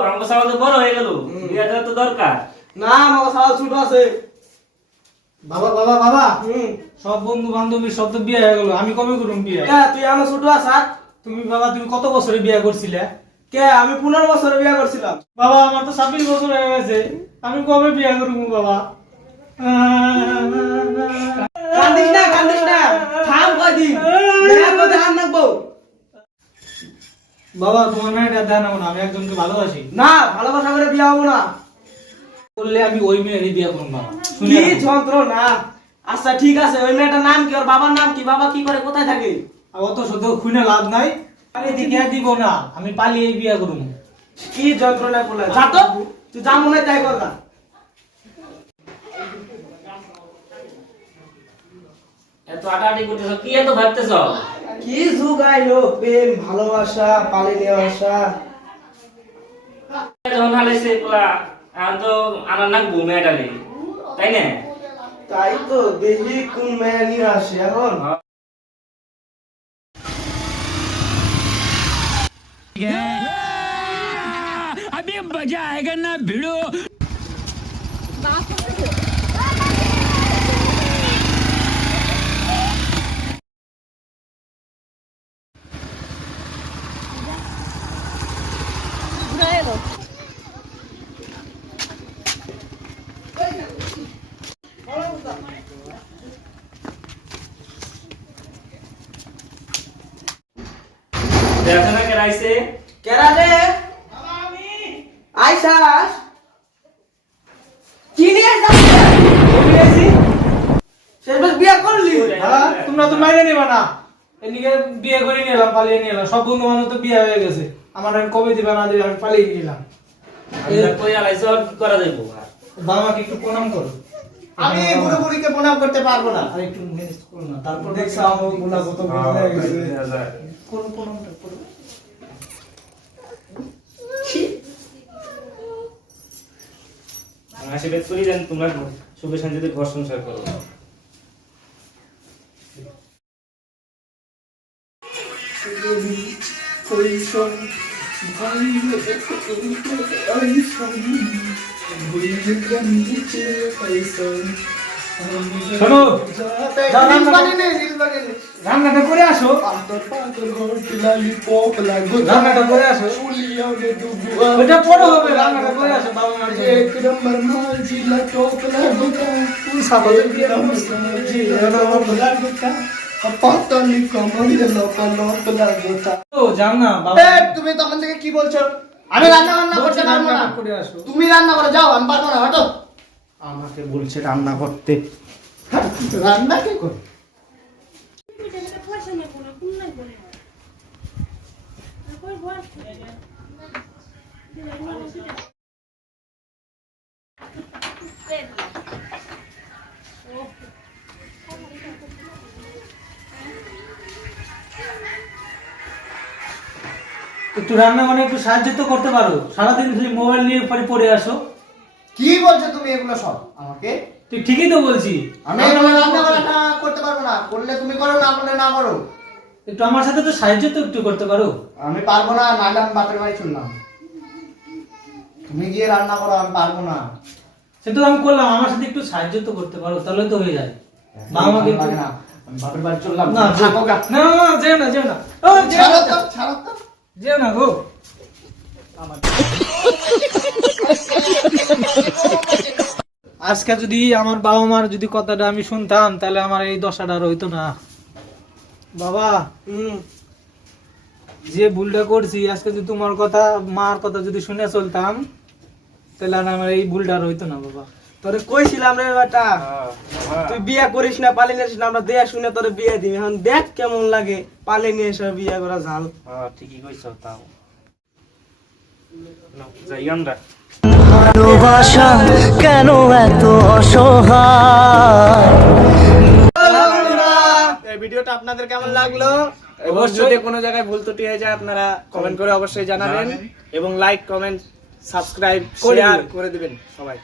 আমার সাল তো বড় হয়ে গেল, বিয়ে দেওয়া তো দরকার। না আমার সাল ছোট আছে। বাবা বাবা বাবা, সব বন্ধু বান্ধবী সব তো বিয়ে হয়ে গেল, আমি কবে করুম বিয়ে? তুই আমার ছোট আসার। তুমি বাবা তুমি কত বছরে বিয়ে করছিলে? কে আমি 15 বছরে বিয়ে করছিলাম। বাবা আমার তো 26 বছর হয়ে গেছে, আমি কবে বিয়ে করবো বাবা? কান্দিস না থাম কয়দিন, বিয়ে করতে হাত নাকবো। বাবা তোমার মেয়েটা দেন না, আমি একজনকে ভালোবাসি। না ভালোবাসা করে বিয়ে হবো না। বললে আমি ওই মেয়েরই বিয়ে করবো বাবা। কি যন্ত্রণা। আচ্ছা ঠিক আছে, ওই মেয়েটার নাম কি, ওর বাবার নাম কি, বাবা কি করে, কোথায় থাকে? আর অত শুধু খুনে লাভ নাই, আমি দিকে দিব না, আমি পালিয়ে বিয়ে করবো। কি যন্ত্রণা করলে, যা তো তুই যা মনে হয় তাই কর না। এত আটাআটি করতেছ, কি এত ভাবতেছ? কি যুগ আইলো, প্রেম ভালোবাসা পালিয়ে নিয়ে আসা। যখন হালাইছে পোলা, এখন তো আমার নাকবো মেয়েটারে, তাই না? তাই তো দেখি কোন মেয়ে নিয়ে আসে এখন। अभी मजा आएगा ना भिड़ो। দেখো না কে রাইছে? কেরা রে আইসাস কি নিয়ে যাচ্ছিস? শেষবার বিয়ে করলি? হ্যাঁ, তোমরা তো মাইনে নিবা না, এদিকে বিয়ে করে নিলাম, পালিয়ে নিলাম। সব বন্ধু বান্ধব তো বিয়ে হয়ে গেছে, আমার আমি কবে দিবা না দিবে আমি পালিয়ে নিলাম। কই হালাইছে, আর কি করা যাইবো? বাবা মাকে একটু প্রণাম করো। আমি বুড়ো বুড়িকে প্রণাম করতে পারবো না। আর একটু ম্যানেজ করো না, তারপর দেখছ আমার গুলা কত বদলে গেছে। করো প্রণামটা করো। আমি আশীর্বাদ করি যেন তোমরা সুখে শান্তিতে ঘর সংসার করো। শোনো, রিলস বানিয়ে নে, রিলস বানিয়ে নে। রান্নাটা করে আসো, রান্নাটা করে আসো। ওটা পরে হবে, রান্নাটা করে আসো বাবা মার যাও না বাবা। তুমি তখন থেকে কি বলছো? আমি রান্না বান্না করতে পারবো না। করে আসো। তুমি রান্না করে যাও, আমি পারবো না, হটো। আমাকে বলছে রান্না করতে, রান্না কে করে? একটু রান্না মানে একটু সাহায্য তো করতে পারো, সারাদিন তুমি মোবাইল নিয়ে পরে পড়ে আসো। কি বলছো তুমি এগুলো সব আমাকে? তুই ঠিকই তো বলছি, আমি এগুলো রান্না বান্না করতে পারবো না, করলে তুমি করো, না করলে না করো। একটু আমার সাথে তো সাহায্য তো একটু করতে পারো। আমি পারবো না, নাহলে আমি বাপের বাড়ি চললাম। তুমি গিয়ে রান্না করো, আমি পারবো না। সেটা তো আমি করলাম, আমার সাথে একটু সাহায্য তো করতে পারো, তাহলে তো হয়ে যায়। বাবা মাকে একটু- লাগে না, আমি বাপের বাড়ি চললাম। না থাকো গা। না না, যেও না যেও না, ও যেও ছাড়ো না, তো, ছাড়ো তো। যেও না গো। আজকে যদি আমার বাবা মার যদি কথাটা আমি শুনতাম, তাহলে আমার এই দশাটা আর হইতো না। বাবা যে ভুলটা করছি, আজকে যদি তোমার কথা মার কথা যদি শুনে চলতাম, তাহলে আর আমার এই ভুলটা আর হইতো না বাবা। তোরে কইছিলাম রে বেটা, তুই বিয়ে করিস না, পালিয়ে নিয়ে আসিস না, আমরা দেয়া শুনে তোরে বিয়ে দিবি। এখন দেখ কেমন লাগে পালিয়ে নিয়ে এসে বিয়ে করা ঝাল। হ্যাঁ ঠিকই কইছো, তাও যাই আমরা। ভালোবাসা কেন এত অসহায়? এই ভিডিওটা আপনাদের কেমন লাগলো, এবং যদি কোনো জায়গায় ভুল ত্রুটি হয়ে যায় আপনারা কমেন্ট করে অবশ্যই জানাবেন, এবং লাইক কমেন্ট সাবস্ক্রাইব শেয়ার করে দিবেন সবাই।